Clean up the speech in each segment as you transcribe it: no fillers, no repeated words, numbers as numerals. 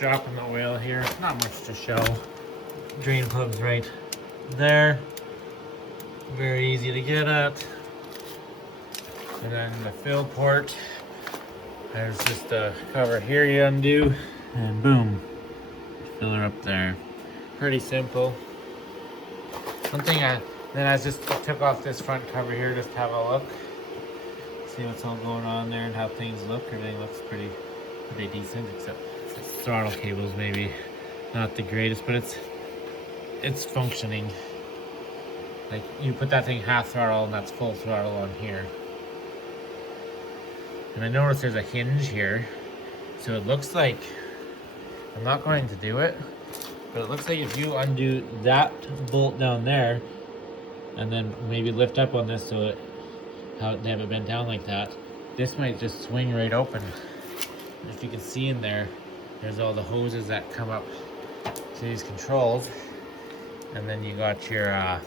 dropping the oil here. Not much to show. Drain plug's right there. Very easy to get at. And then the fill port, there's just a cover here you undo, and boom, filler up there. Pretty simple. One thing then I just took off this front cover here just to have a look, see what's all going on there and how things look. Everything looks pretty decent, except the throttle cables maybe not the greatest, but it's functioning. Like, you put that thing half throttle and that's full throttle on here. And I noticed there's a hinge here, so it looks like, I'm not going to do it, but it looks like if you undo that bolt down there and then maybe lift up on this so how they have it bent down like that, this might just swing right open. If you can see in there, there's all the hoses that come up to these controls, and then you got your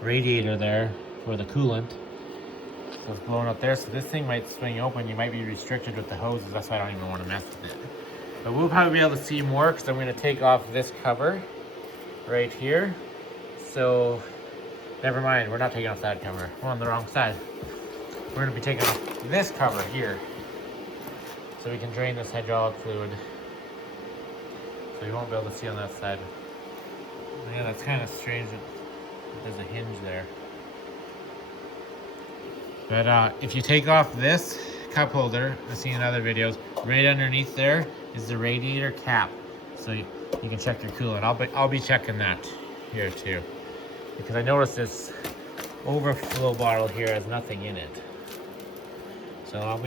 radiator there for the coolant. So it's blowing up there, so this thing might swing open. You might be restricted with the hoses. That's why I don't even want to mess with it. But we'll probably be able to see more because I'm going to take off this cover right here. So never mind, we're not taking off that cover. We're on the wrong side. We're going to be taking off this cover here so we can drain this hydraulic fluid. So you won't be able to see on that side. Yeah, that's kind of strange that there's a hinge there. But if you take off this cup holder, I've seen in other videos, right underneath there is the radiator cap. So you can check your coolant. I'll be checking that here too, because I noticed this overflow bottle here has nothing in it. So I'm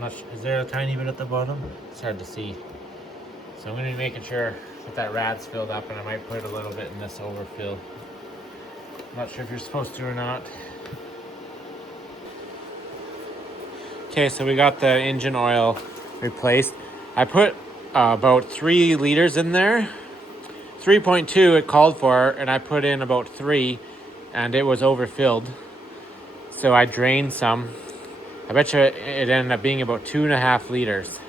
not sure, is there a tiny bit at the bottom? It's hard to see. So I'm gonna be making sure that rad's filled up, and I might put a little bit in this overfill. I'm not sure if you're supposed to or not. Okay, so we got the engine oil replaced. I put about 3 liters in there. 3.2 it called for, and I put in about 3, and it was overfilled. So I drained some. I bet you it ended up being about 2.5 liters.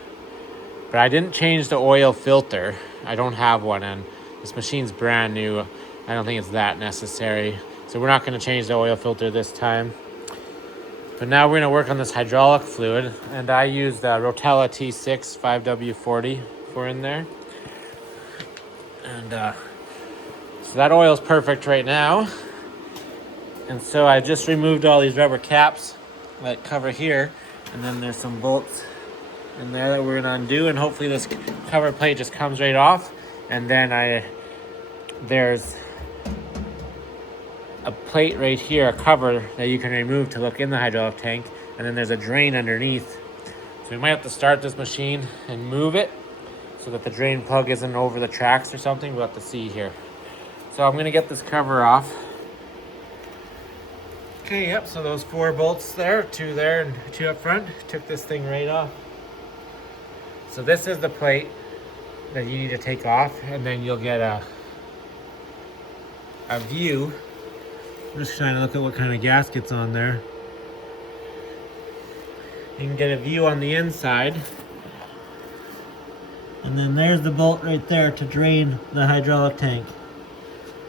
But I didn't change the oil filter. I don't have one, and this machine's brand new. I don't think it's that necessary. So we're not going to change the oil filter this time. But now we're going to work on this hydraulic fluid, and I used Rotella T6 5W40 for in there. And so that oil is perfect right now. And so I just removed all these rubber caps that cover here, and then there's some bolts in there that we're going to undo, and hopefully this cover plate just comes right off. And then there's a plate right here, a cover that you can remove to look in the hydraulic tank, and then there's a drain underneath. So we might have to start this machine and move it so that the drain plug isn't over the tracks or something. We'll have to see here. So I'm gonna get this cover off. Okay, yep, so those 4 bolts there, 2 there and 2 up front, took this thing right off. So this is the plate that you need to take off, and then you'll get a view. I'm just trying to look at what kind of gasket's on there. You can get a view on the inside. And then there's the bolt right there to drain the hydraulic tank.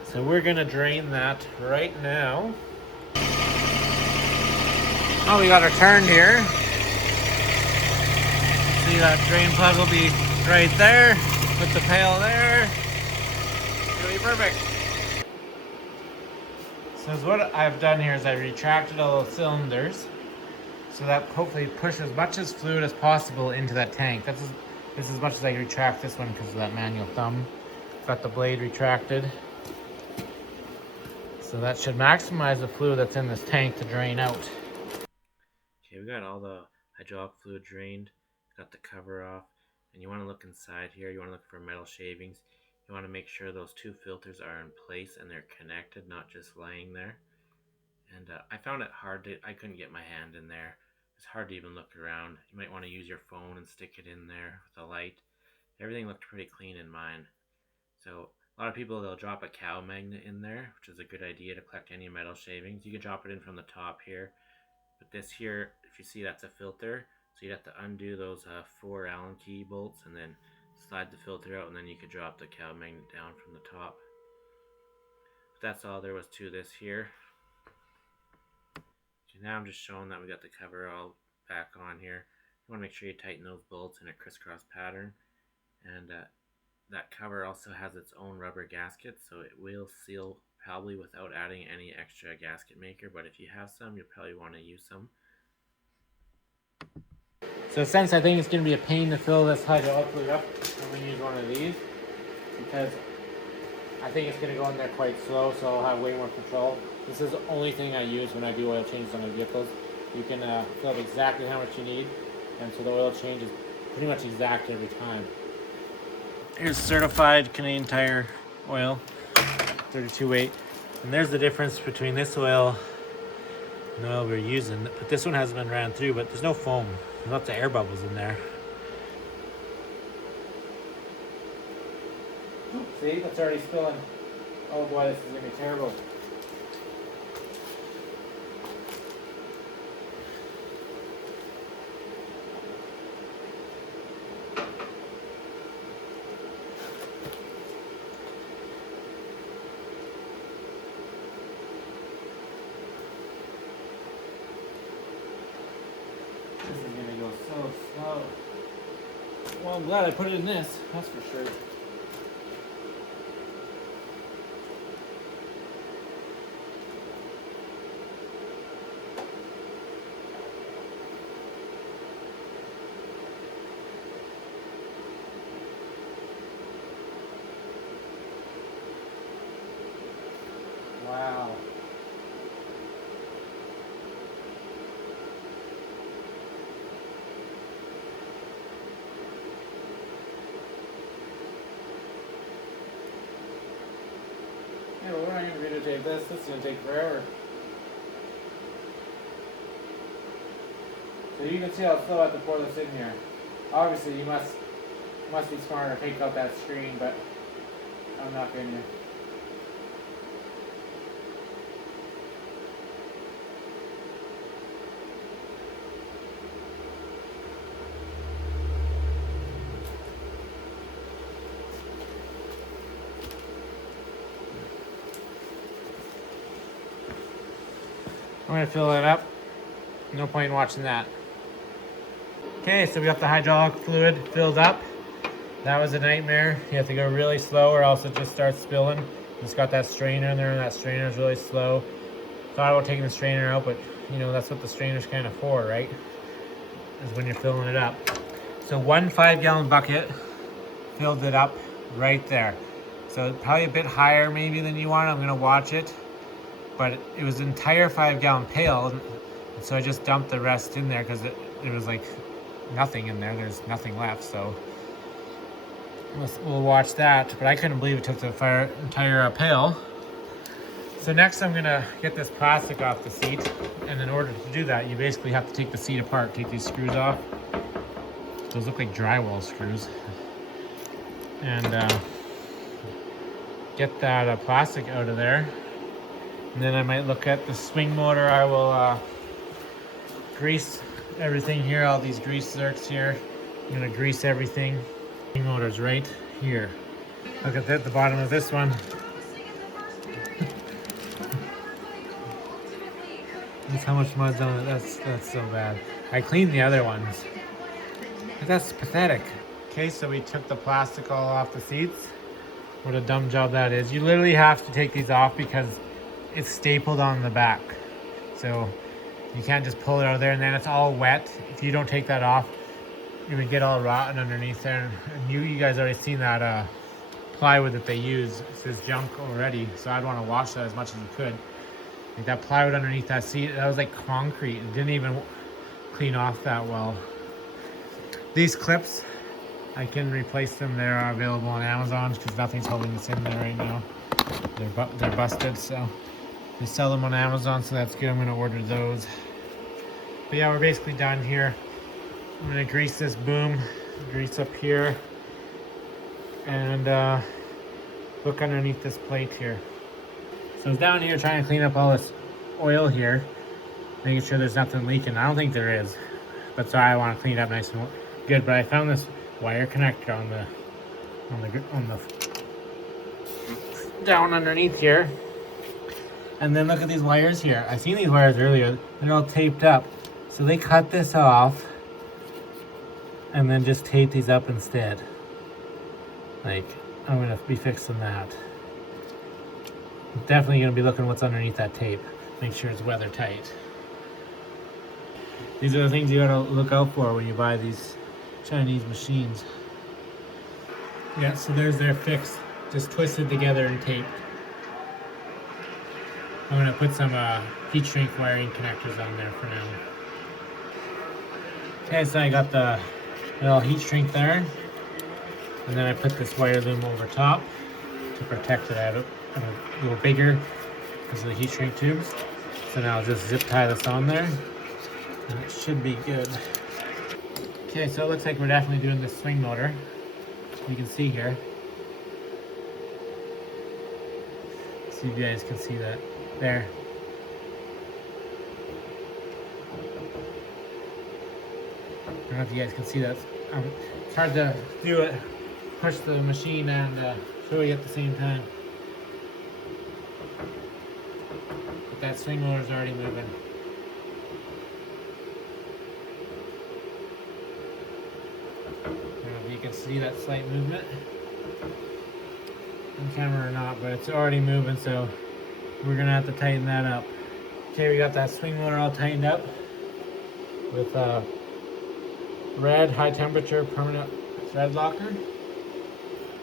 So we're gonna drain that right now. Oh, we got her turned here. See, that drain plug will be right there. Put the pail there. It'll be perfect. So what I've done here is I retracted all those cylinders so that hopefully push as much as fluid as possible into that tank. This is as much as I can retract this one because of that manual thumb. Got the blade retracted. So that should maximize the fluid that's in this tank to drain out. Okay, we got all the hydraulic fluid drained. Got the cover off. And you want to look inside here. You want to look for metal shavings. You want to make sure those 2 filters are in place and they're connected, not just laying there. And I found it hard I couldn't get my hand in there. It's hard to even look around. You might want to use your phone and stick it in there with a light. Everything looked pretty clean in mine. So a lot of people, they'll drop a cow magnet in there, which is a good idea to collect any metal shavings. You can drop it in from the top here. But this here, if you see, that's a filter. So you'd have to undo those 4 Allen key bolts and then slide the filter out, and then you could drop the cowl magnet down from the top. But that's all there was to this here. So now I'm just showing that we got the cover all back on here. You want to make sure you tighten those bolts in a crisscross pattern, and that cover also has its own rubber gasket, so it will seal probably without adding any extra gasket maker, but if you have some, you'll probably want to use some. So since I think it's going to be a pain to fill this hydraulic fluid up, I'm going to use one of these because I think it's going to go in there quite slow, so I'll have way more control. This is the only thing I use when I do oil changes on my vehicles. You can fill up exactly how much you need, and so the oil change is pretty much exact every time. Here's certified Canadian Tire oil, 32 weight, and there's the difference between this oil and the oil we're using. But this one hasn't been ran through, but there's no foam. There's lots of air bubbles in there. See, that's already spilling. Oh boy, this is gonna be terrible. This is gonna go so slow. Well, I'm glad I put it in this, that's for sure. Wow. Yeah, well, we're not going to videotape this. This is going to take forever. So you can see how slow I have to pour this in here. Obviously, you must be smarter to take out that screen, but I'm not going to. I'm going to fill it up. No point in watching that. Okay, so we got the hydraulic fluid filled up. That was a nightmare. You have to go really slow or else it just starts spilling. It's got that strainer in there, and that strainer is really slow. Thought about taking the strainer out, but you know, that's what the strainer's kind of for, right? Is when you're filling it up. So one 5-gallon bucket filled it up right there. So probably a bit higher maybe than you want. I'm gonna watch it. But it was an entire 5-gallon pail, and so I just dumped the rest in there because there was like nothing in there. There's nothing left, so we'll watch that. But I couldn't believe it took the entire pail. So next I'm gonna get this plastic off the seat, and in order to do that, you basically have to take the seat apart, take these screws off. Those look like drywall screws, and get that plastic out of there. And then I might look at the swing motor. I will grease everything here, all these grease zerks here. I'm gonna grease everything. Swing motor's right here. Look at the bottom of this one. That's how much mud's on it. That's so bad. I cleaned the other ones. But that's pathetic. Okay, so we took the plastic all off the seats. What a dumb job that is. You literally have to take these off because it's stapled on the back, so you can't just pull it out of there, and then it's all wet. If you don't take that off, you're gonna get all rotten underneath there. And you guys already seen that plywood that they use. It says junk already, so I'd want to wash that as much as you could. Like that plywood underneath that seat, that was like concrete. It didn't even clean off that well. These clips, I can replace them. They're available on Amazon because nothing's holding this in there right now. They're busted, so they sell them on Amazon, so that's good. I'm gonna order those. But yeah, we're basically done here. I'm gonna grease this boom, grease up here, and look underneath this plate here. So I was down here trying to clean up all this oil here, making sure there's nothing leaking. I don't think there is, but so I want to clean it up nice and good. But I found this wire connector on the on the down underneath here. And then look at these wires here. I seen these wires earlier. They're all taped up. So they cut this off and then just tape these up instead. Like, I'm gonna be fixing that. I'm definitely gonna be looking what's underneath that tape. Make sure it's weather tight. These are the things you gotta look out for when you buy these Chinese machines. Yeah, so there's their fix. Just twisted together and taped. I'm gonna put some heat shrink wiring connectors on there for now. Okay, so I got the little heat shrink there. And then I put this wire loom over top to protect it out a little bigger because of the heat shrink tubes. So now I'll just zip tie this on there and it should be good. Okay, so it looks like we're definitely doing this swing motor. You can see here. See if you guys can see that. There. I don't know if you guys can see that. It's hard to do it, push the machine and show you at the same time. But that swing motor is already moving. I don't know if you can see that slight movement on camera or not, but it's already moving, so we're gonna have to tighten that up. Okay, we got that swing motor all tightened up with red high temperature permanent thread locker.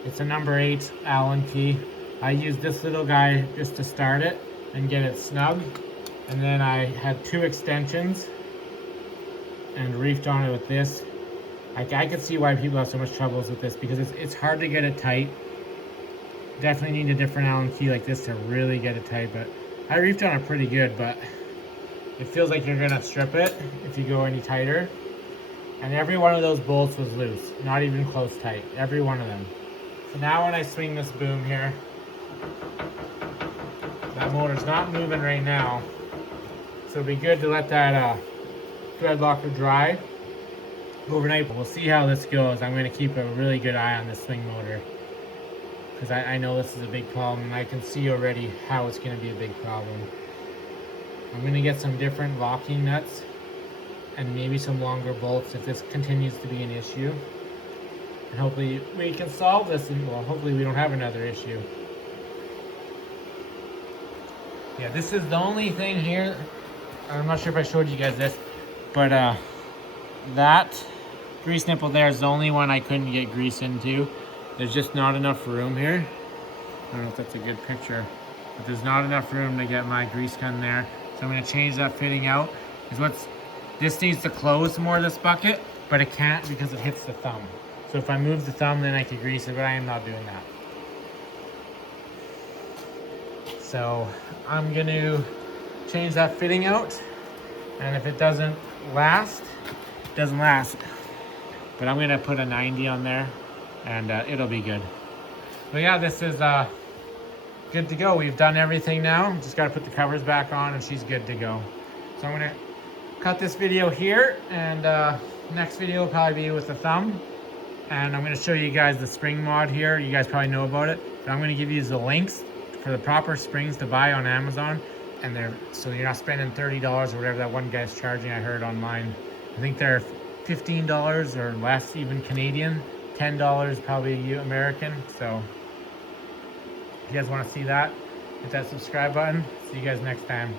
It's a number 8 Allen key. I used this little guy just to start it and get it snug, and then I had 2 extensions and reefed on it with this. I could see why people have so much troubles with this because it's hard to get it tight. Definitely need a different Allen key like this to really get it tight, but I reefed on it pretty good, but it feels like you're gonna strip it if you go any tighter. And every one of those bolts was loose, not even close tight, every one of them. So now when I swing this boom here, that motor's not moving right now. So it'd be good to let that thread locker dry overnight. We'll see how this goes. I'm gonna keep a really good eye on this swing motor, because I know this is a big problem and I can see already how it's gonna be a big problem. I'm gonna get some different locking nuts and maybe some longer bolts if this continues to be an issue. And hopefully we can solve this, and well, hopefully we don't have another issue. Yeah, this is the only thing here. I'm not sure if I showed you guys this, but that grease nipple there is the only one I couldn't get grease into. There's just not enough room here. I don't know if that's a good picture, but there's not enough room to get my grease gun there. So I'm gonna change that fitting out. This needs to close more, this bucket, but it can't because it hits the thumb. So if I move the thumb, then I can grease it, but I am not doing that. So I'm gonna change that fitting out, and if it doesn't last, it doesn't last. But I'm gonna put a 90 on there, and it'll be good. But yeah, this is good to go. We've done everything now. Just gotta put the covers back on, and she's good to go. So I'm gonna cut this video here, and next video will probably be with the thumb. And I'm gonna show you guys the spring mod here. You guys probably know about it. But I'm gonna give you the links for the proper springs to buy on Amazon. And so you're not spending $30 or whatever that one guy's charging, I heard online. I think they're $15 or less, even Canadian. $10 probably American. So if you guys wanna see that, hit that subscribe button. See you guys next time.